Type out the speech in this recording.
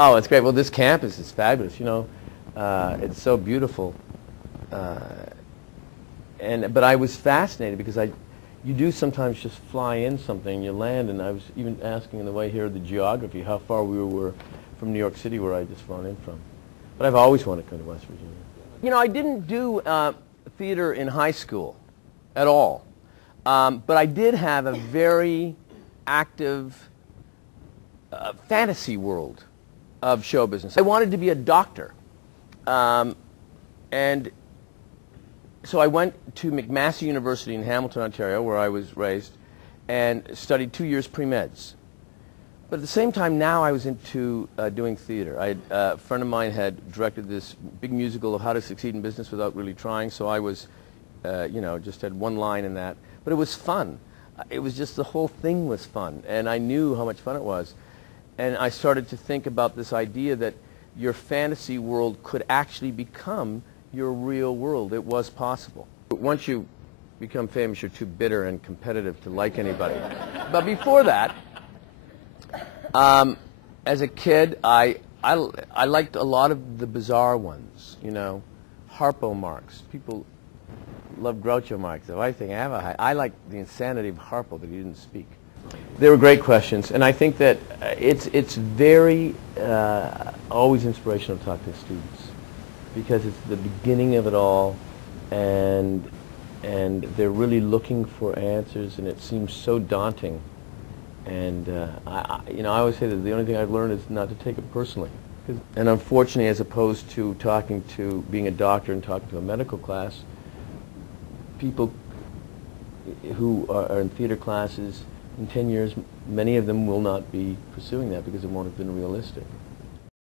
Oh, it's great. Well, this campus is fabulous. You know, it's so beautiful. But I was fascinated because you do sometimes just fly in something, you land, and I was even asking on the way here the geography, how far we were from New York City, where I just flown in from. But I've always wanted to come to West Virginia. You know, I didn't do theater in high school at all, but I did have a very active fantasy world of show business. I wanted to be a doctor, and so I went to McMaster University in Hamilton, Ontario, where I was raised, and studied 2 years pre-meds. But at the same time, now I was into doing theater. A friend of mine had directed this big musical of How to Succeed in Business Without Really Trying, so I was, you know, just had one line in that. But it was fun. It was just, the whole thing was fun, and I knew how much fun it was. And I started to think about this idea that your fantasy world could actually become your real world. It was possible. But once you become famous, you're too bitter and competitive to like anybody. But before that, as a kid, I liked a lot of the bizarre ones, you know, Harpo Marx. People love Groucho Marx. So I think I like the insanity of Harpo, that he didn't speak. They were great questions, and I think that it's very always inspirational to talk to students, because it's the beginning of it all, and they're really looking for answers, and it seems so daunting. And you know, I always say that the only thing I've learned is not to take it personally. And unfortunately, as opposed to being a doctor and talking to a medical class, people who are in theater classes, in 10 years, many of them will not be pursuing that because it won't have been realistic.